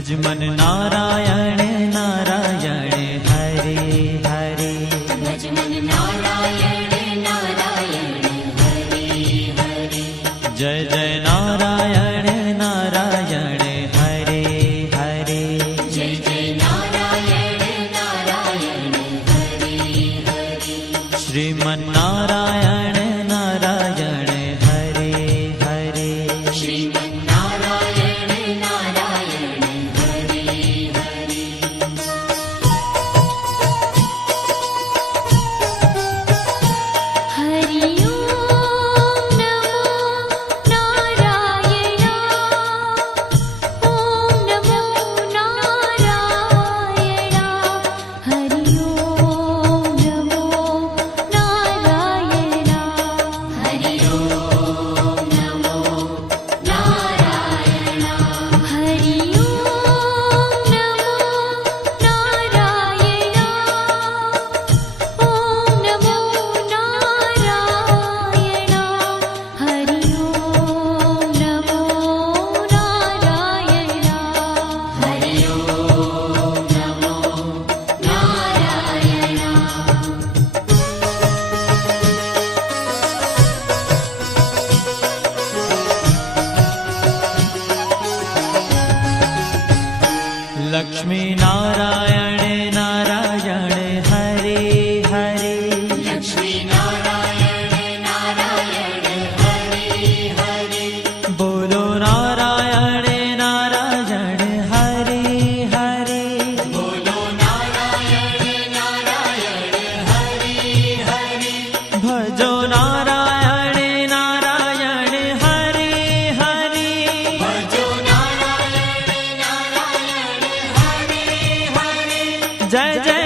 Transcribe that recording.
भज मन नारायण नारायण हरे हरे। भज मन नारायण नारायण हरे हरे। जय जय नारायण नारायण हरे हरे। जय जय नारायण नारायण हरे हरे। श्रीमन नारायण नारायण हरे हरे। श्रीमन नारायण नारायण हरे हरे। हरि ओम नमो नारायण। ओम नमो नारायण। हरि ओम नमो नारायण। हरि ओम नमो नारायण। हरि ओम नमो नारायण। ओम नमो नारायण। हरि ओम नमो नारायण। हरि ओम नमो नारायण। लक्ष्मी नारायण नारायण हरे हरे। लक्ष्मी नारायण नारायण हरे हरे। बोलो नारायण नारायण हरे हरे। बोलो नारायण नारायण हरे हरे। भजो नारायण नारायण हरे हरे। भजो नारायण नारायण हरे हरे। जय जय